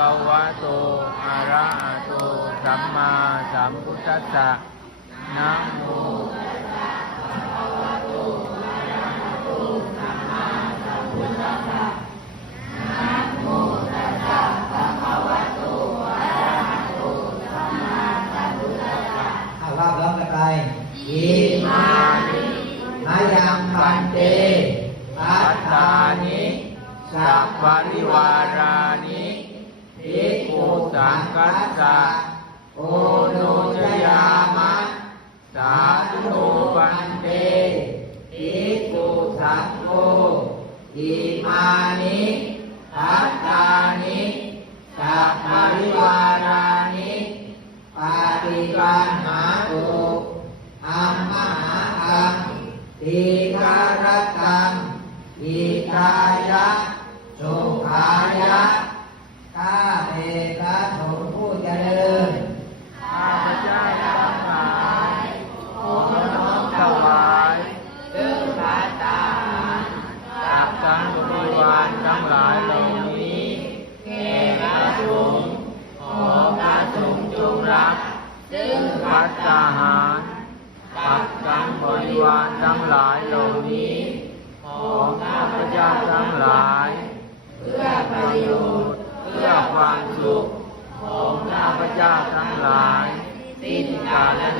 ภะวะโตอะระหะโตสัมมาสัมพุทธัสสะนะโมอาว่าพร้อมกันไปอิมานิมายังปันเตปัตตานิสัพพะริวารานิ อุสังคัสสะโอโนชยามะสาธุโนปันเตภิกขุสังโฆอิมานิปัตตานิสัพพริวารานิปาติปัญหาโตอัมมหาอังทีคารตังอิทายะ ทั้งหลายเหล่านี้แก่พระสงฆ์ขอพระสงฆ์จงรับซึ่งพัฒหารกับทั้งบริวารทั้งหลายเหล่านี้ของข้าพเจ้าทั้งหลาย เพื่อประโยชน์ เพื่อความสุข ของข้าพเจ้าทั้งหลายสิ้นกาลนาน